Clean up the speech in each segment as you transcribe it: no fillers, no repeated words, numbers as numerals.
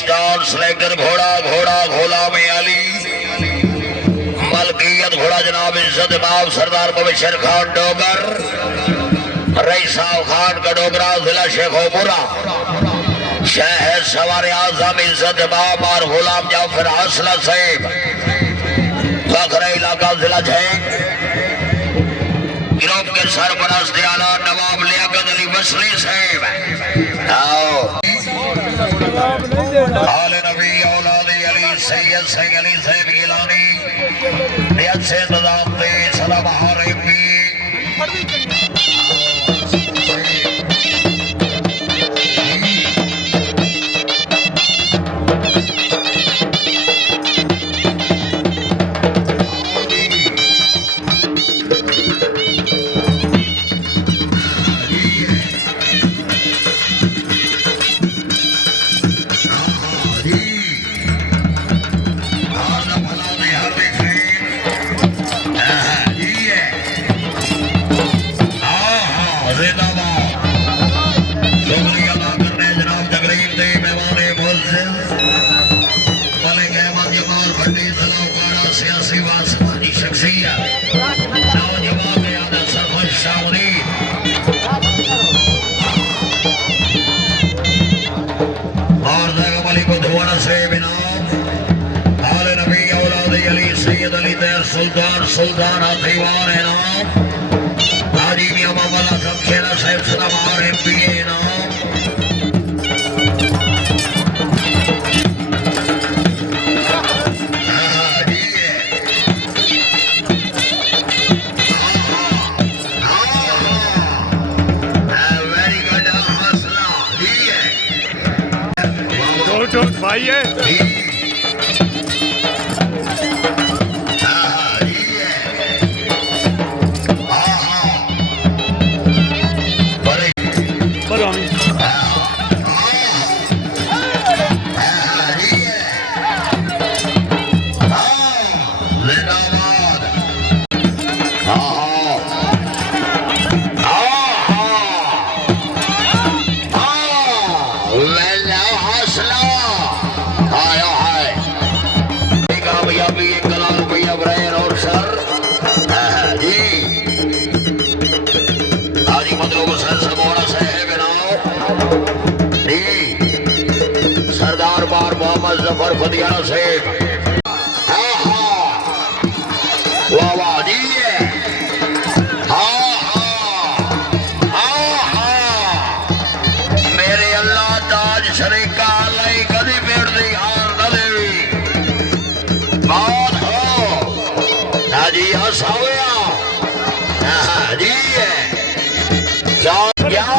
Star selector घोड़ा घोड़ा घोला में अली मलकियत घोड़ा जनाब इज्जत बाब सरदार बबशर खान डोगर रईसा खान का डोगरा जिला शेखोपुरा शहर सवार आजम इज्जत बाब और गुलाम जाफर हसला साहिब फखरा इलाका जिला झेंग गिरोह के सरपरस्त आला नवाब लियाकत अली बसरी साहिब आले नबी औलाद अली सैयद सैयद अली साहिब गिलानी रियाद से इंतजाम पे सलाम हारिबी सुल्तान सुल्तान दीवान है नाम हाजी मियां मामला सब खेला साहब सदाबार एमपी है नाम वेरी गुड हौसला है भाई है सरदार बार मोहम्मद जफर फतियाना साहब वाह वाह जी मेरे अल्लाह ताज शरीका लाई कदी पेड़ दी हार न देवी बात हो हाजी हसाया जी क्या गया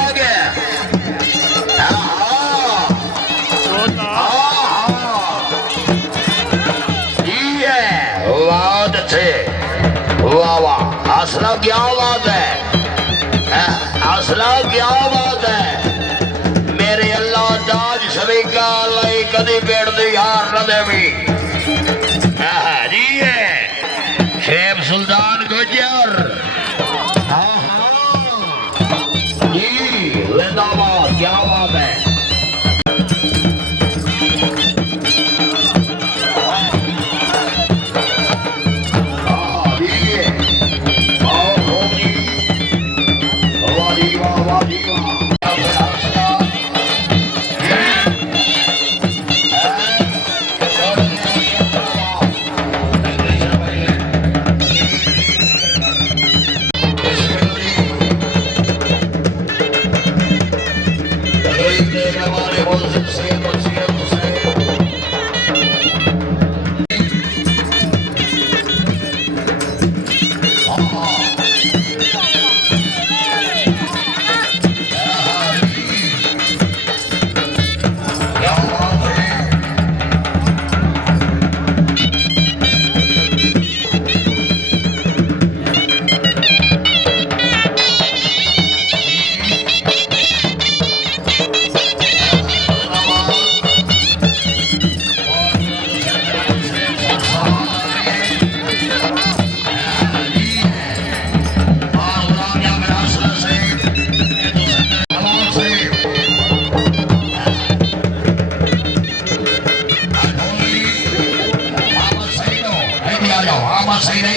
वाह वाह असला क्या बात है असला क्या बात है मेरे अल्लाह ताज शरीका लाई कदी पेड़ दी हार न देवी जी है शेख सुल्तान गुजर जी जिंदाबाद क्या बात है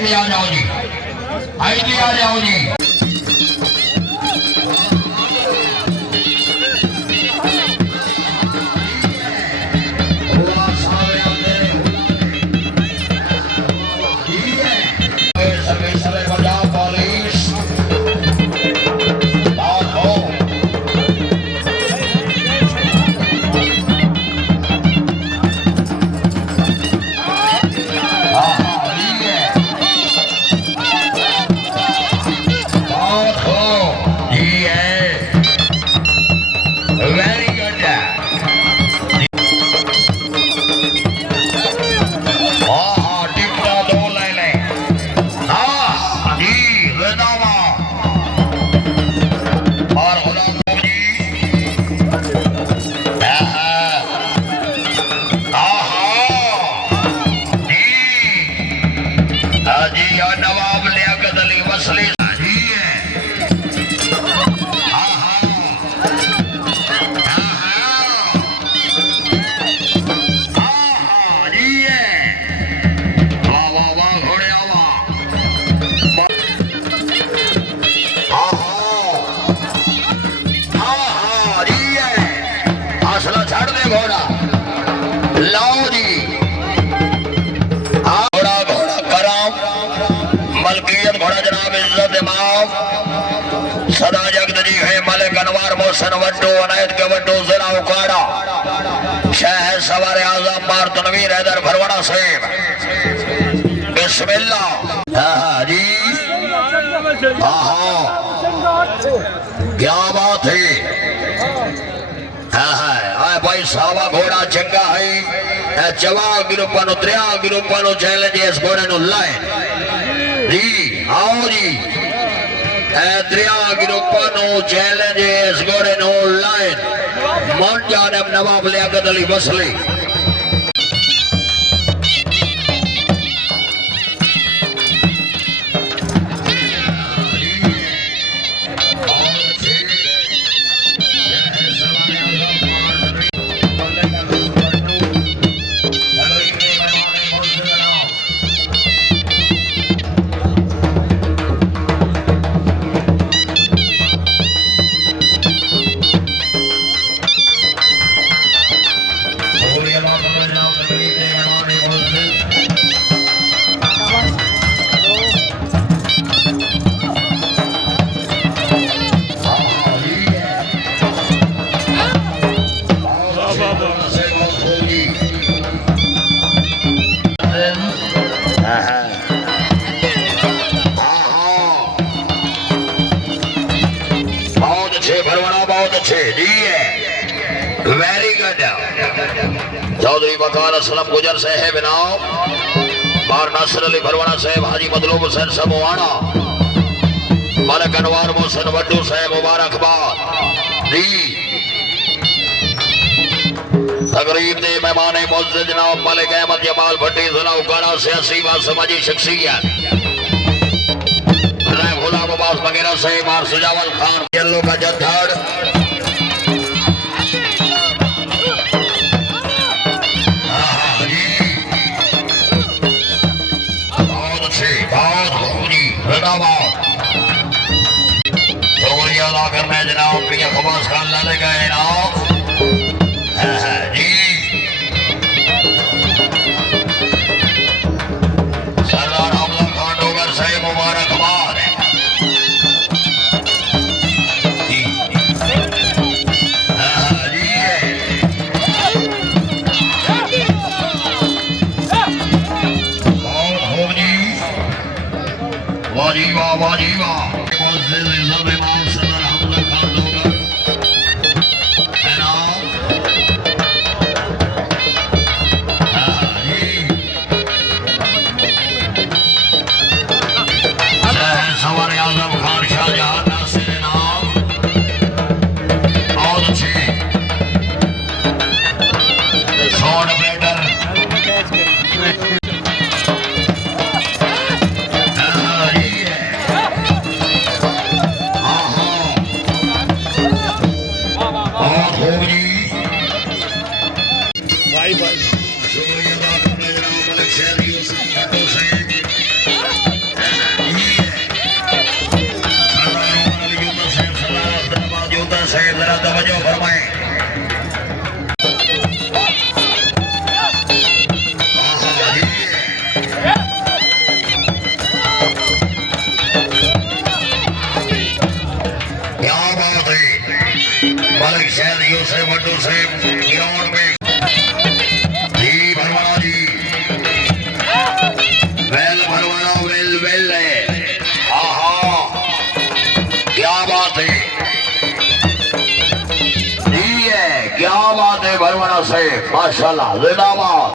भी आ जाओ जी, आई भी आ जाओ जी। सदा जगदरी है मलिक अनवार मोहसन वड्डो अनायत के वड्डो जिला उकाड़ा शहर सवार आजम मार तनवीर हैदर भरवाड़ा साहिब बिस्मिल्लाह। जी क्या बात है। भाई सावा घोड़ा चंगा है चवा ग्रुपा त्रिया ग्रुपा चैलेंज इस घोड़े लाइन जी आओ जी त्रिया ग्रुपा चैलेंज इस घोड़े लाइन मौन जानब नवाब लियाकत अली बसली चौधरी बकार असलम गुजर साहेब नाम बार नासिर अली भरवाना साहेब हाजी मदलूब हुसैन सबवाना मलिक अनवार मोहसन वड्डू साहेब मुबारकबाद दी तकरीब दे मेहमान मुअज़्ज़िज़ जनाब मलिक अहमद जमाल भट्टी जिला उकाड़ा सियासी व समाजी शख्सियत गुलाम अब्बास वगैरह साहेब और सुजावल खान येलो का जत्थड़ शुक्रिया करने जनाब प्रिय खबास खान लाने का इनाम जी सरदार हमला खान डोगर साहिब मुबारकबाद जी वाजी वाह वाजी वाह से माशाल्लाह जिंदाबाद।